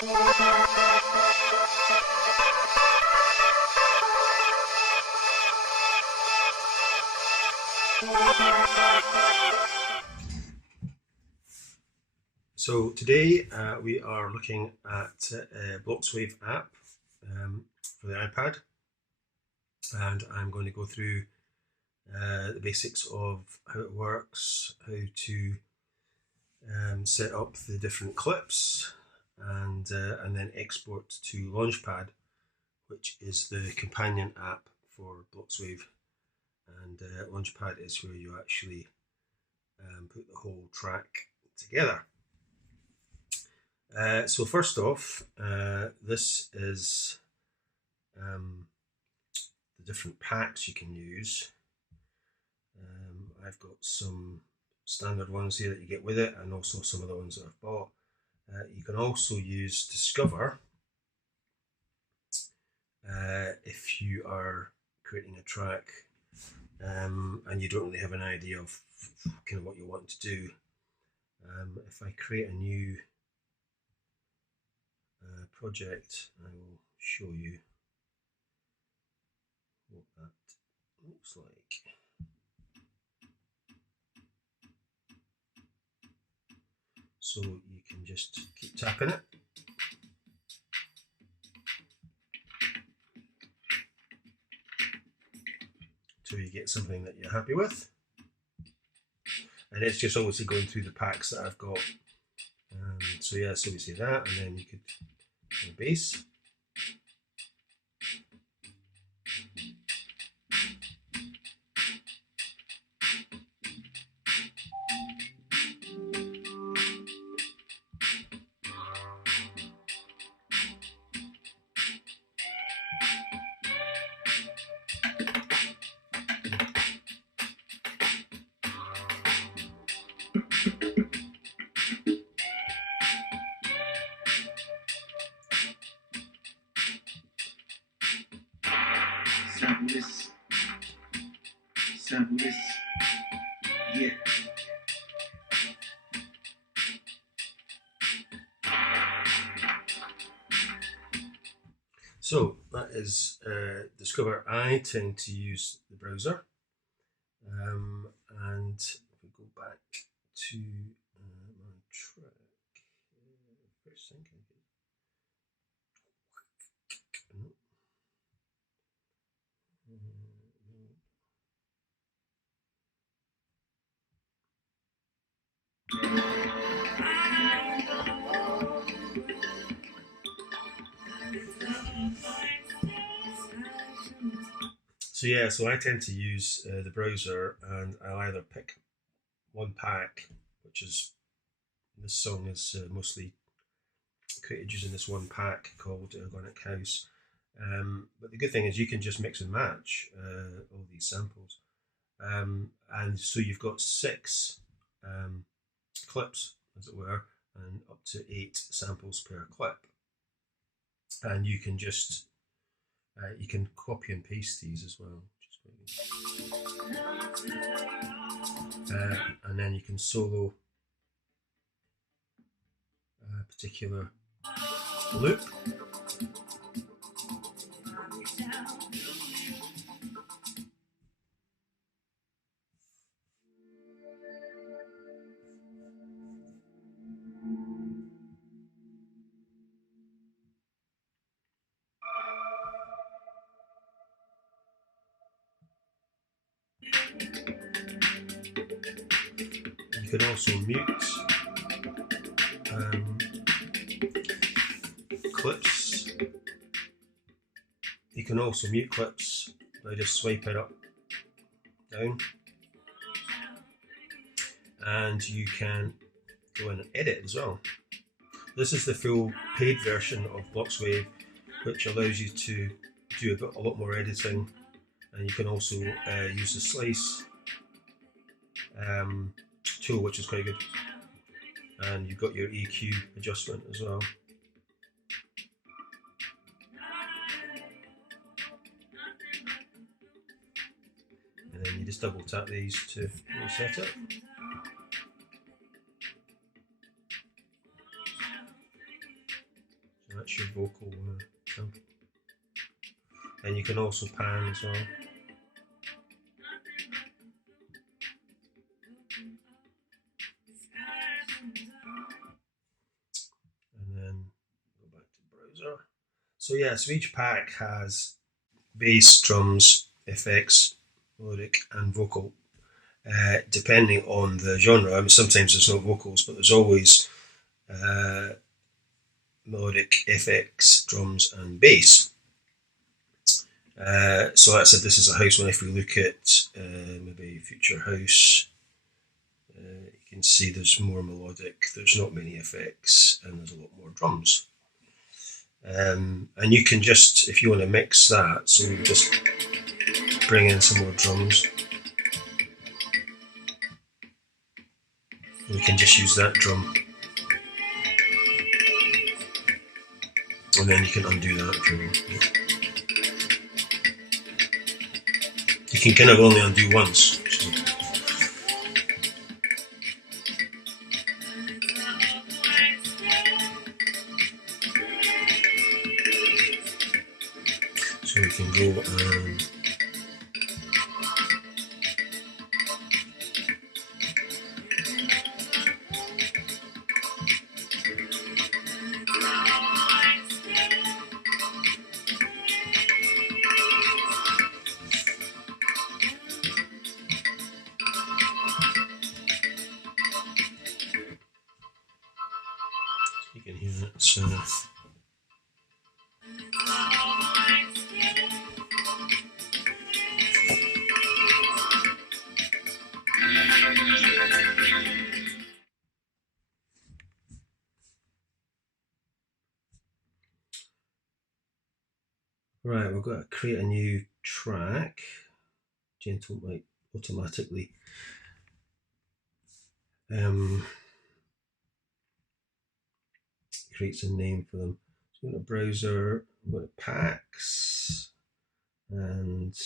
So today we are looking at Blocs Wave app for the iPad, and I'm going to go through the basics of how it works, how to set up the different clips, and then export to Launchpad, which is the companion app for Blocs Wave. And Launchpad is where you actually put the whole track together. So first off, this is the different packs you can use. I've got some standard ones here that you get with it, and also some of the ones that I've bought. You can also use Discover if you are creating a track and you don't really have an idea of kind of what you want to do. If I create a new project, I will show you what that looks like. So you can just keep tapping it. Till you get something that you're happy with. And it's just obviously going through the packs that I've got. So yeah, so we see that, and then you could bass. Sample this, yeah. So that is Discover. I tend to use the browser, and if we go back to my track, first thing So yeah, so I tend to use the browser, and I'll either pick one pack, which is, this song is mostly created using this one pack called Organic House. But the good thing is you can just mix and match all these samples. And so you've got 6 clips, as it were, and up to 8 samples per clip. And you can just you can copy and paste these as well, which is quite good. And then you can solo a particular loop. You can also mute clips. You can also mute clips by just swiping up, down, and you can go in and edit as well. This is the full paid version of Blocs Wave, which allows you to do a lot more editing, and you can also use the slice tool, which is quite good, and you've got your EQ adjustment as well. And then you just double tap these to reset it. That's your vocal drum. And you can also pan as well. And then go back to browser. So yeah, so each pack has bass, drums, effects, melodic, and vocal. Depending on the genre, I mean, sometimes there's no vocals, but there's always melodic, FX, drums, and bass. So like I said, this is a house one. If we look at maybe Future House, you can see there's more melodic, there's not many effects, and there's a lot more drums. And you can just, if you want to mix that, so we just bring in some more drums. We can just use that drum. And then you can undo that if you want. You can kind of only undo once. So we can go and you can hear it. So right, we've got to create a new track. Gentle might automatically creates a name for them. So go to browser, go to packs, and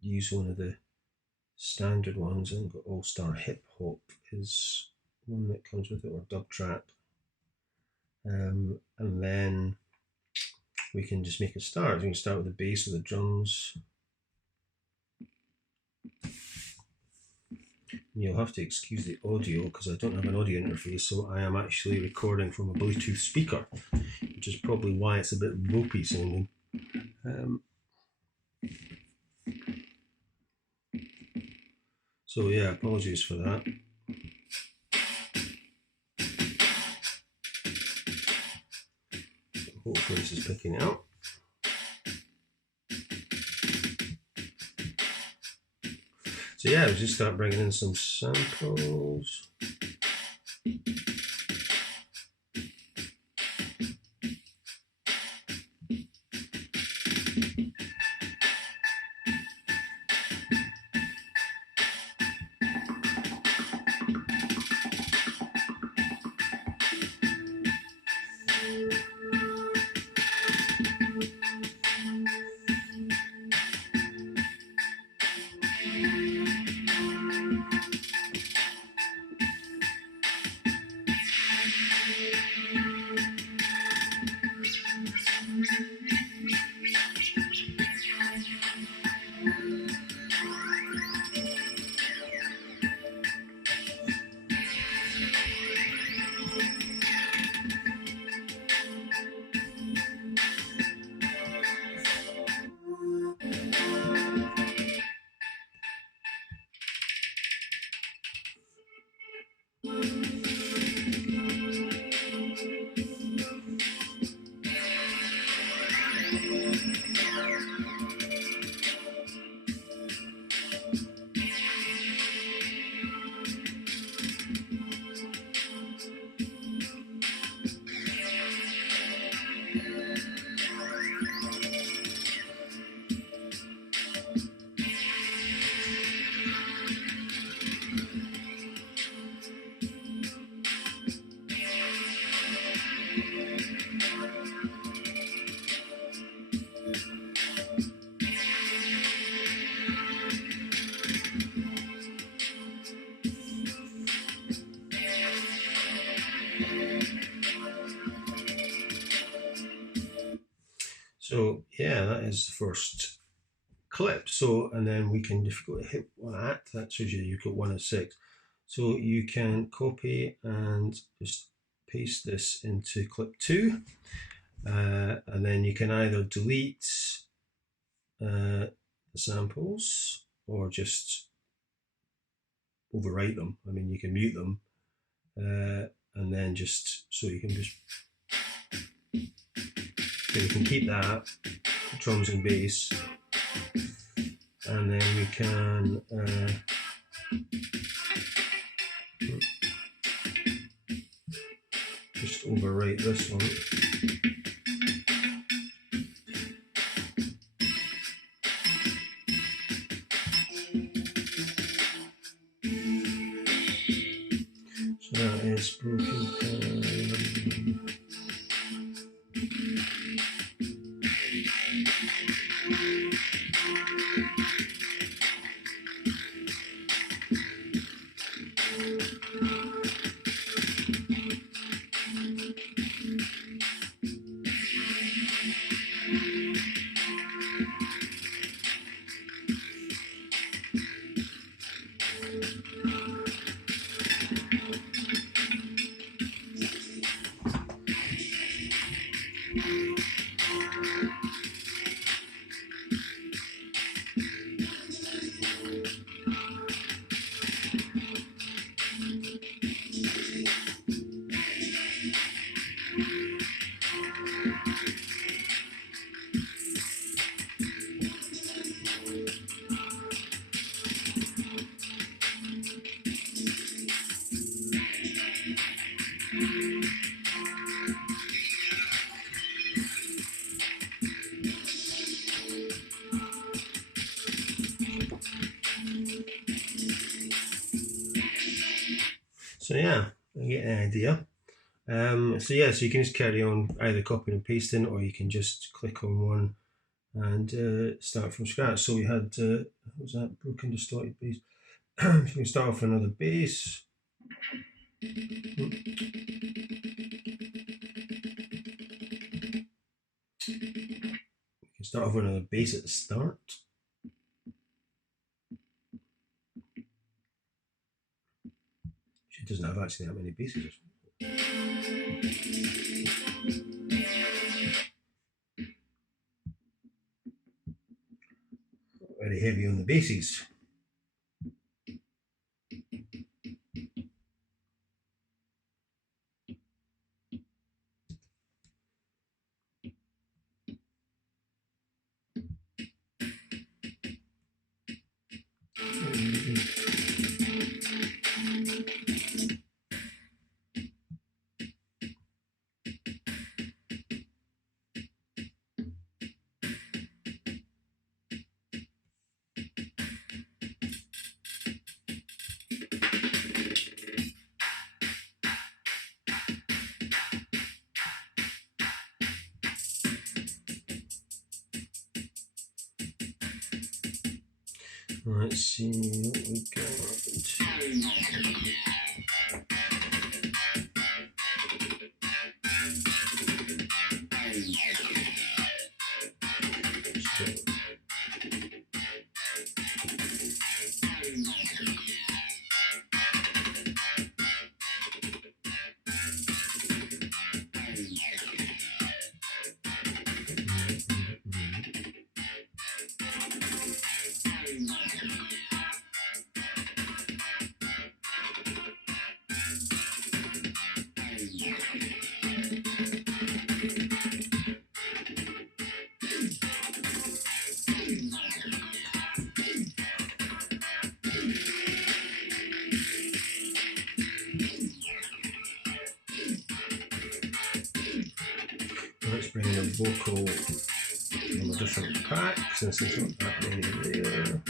use one of the standard ones. And got All Star Hip Hop is one that comes with it, or Dub Trap. And then we can just make a start. We can start with the bass or the drums. You'll have to excuse the audio because I don't have an audio interface, so I am actually recording from a Bluetooth speaker, which is probably why it's a bit ropey sounding. So yeah, apologies for that. Hopefully this is picking it up. So yeah, we'll just start bringing in some samples. So yeah, that is the first clip. So, and then we can, if you go to hit that shows you you've got 1 of 6. So you can copy and just paste this into clip 2, and then you can either delete the samples or just overwrite them. I mean, you can mute them, and then just so you can just you can keep that drums and bass, and then we can just overwrite this one. So that is broken. So yeah, you get an idea. So yeah, so you can just carry on either copying and pasting, or you can just click on one and start from scratch. So we had what was that, broken distorted bass. So we can start off with another bass. We can start off with another bass at the start. She doesn't have actually that many basses. Very heavy on the basses. Let's see what we got. Let's bring in a vocal from a different pack since there's not that many there.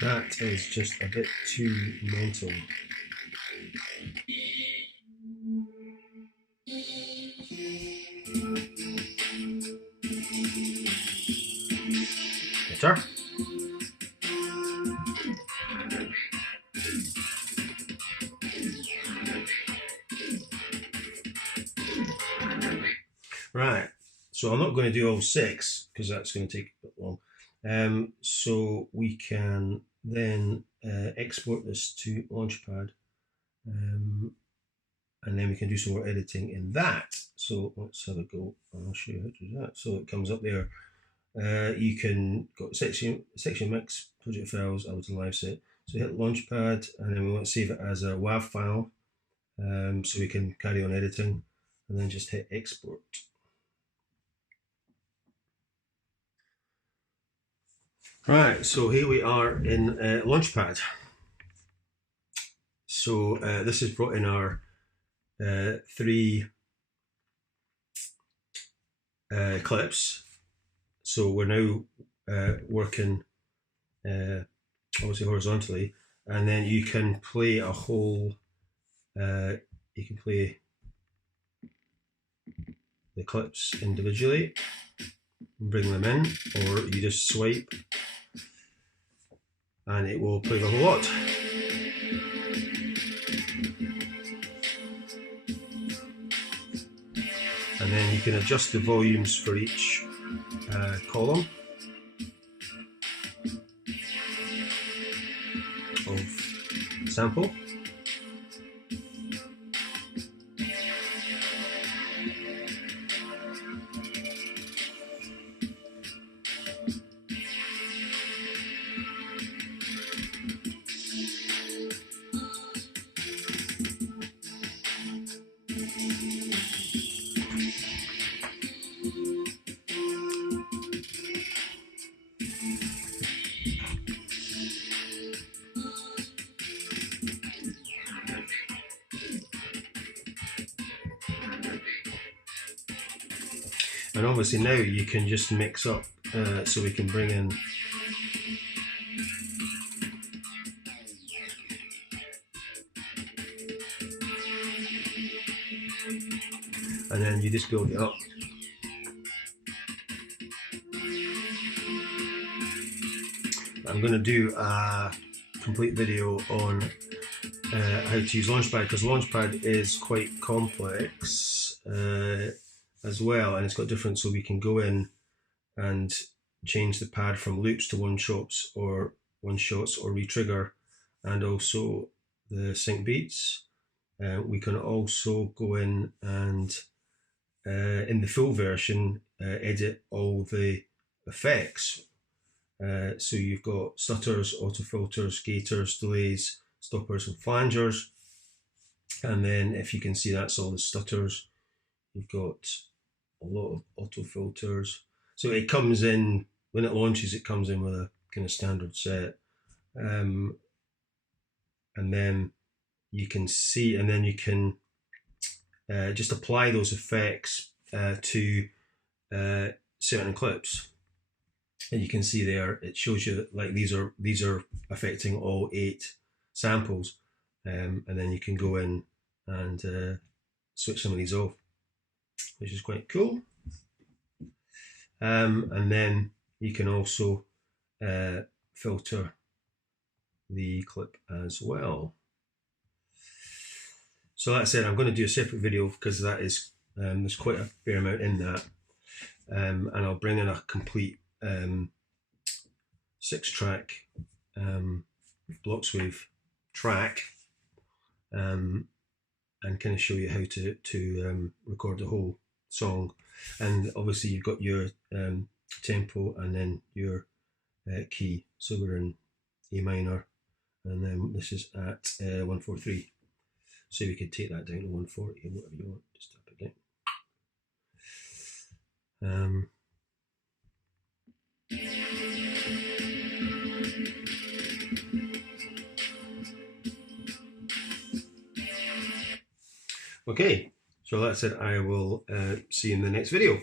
That is just a bit too mental. Better. Right, so I'm not going to do all 6 because that's going to take a bit long. So we can then export this to Launchpad, and then we can do some more editing in that. So let's have a go. I'll show you how to do that. So it comes up there. You can go section mix, project files, out and live set. So hit Launchpad, and then we want to save it as a WAV file, so we can carry on editing, and then just hit export. Right, so here we are in Launchpad. So this has brought in our 3 clips. So we're now working obviously horizontally, and then you can play a whole, you can play the clips individually and bring them in, or you just swipe and it will play the whole lot. And then you can adjust the volumes for each column of sample. And obviously now you can just mix up, so we can bring in and then you just build it up. I'm going to do a complete video on how to use Launchpad, because Launchpad is quite complex as well, and it's got different, so we can go in and change the pad from loops to one shots or retrigger, and also the sync beats. We can also go in and in the full version edit all the effects. So you've got stutters, auto filters, gators, delays, stoppers and flangers, and then if you can see, that's all the stutters. You've got a lot of auto filters. So it comes in, when it launches, it comes in with a kind of standard set, and then you can see, and then you can just apply those effects to certain clips. And you can see there, it shows you that like these are affecting all 8 samples, and then you can go in and switch some of these off, which is quite cool. And then you can also filter the clip as well. So that said, I'm going to do a separate video because that is there's quite a fair amount in that, and I'll bring in a complete 6-track Blocs Wave track, and kind of show you how to record the whole song. And obviously you've got your tempo and then your key. So we're in A minor, and then this is at 143. So we could take that down to 140 or whatever you want. Just tap it down. Okay, so that's it. I will see you in the next video.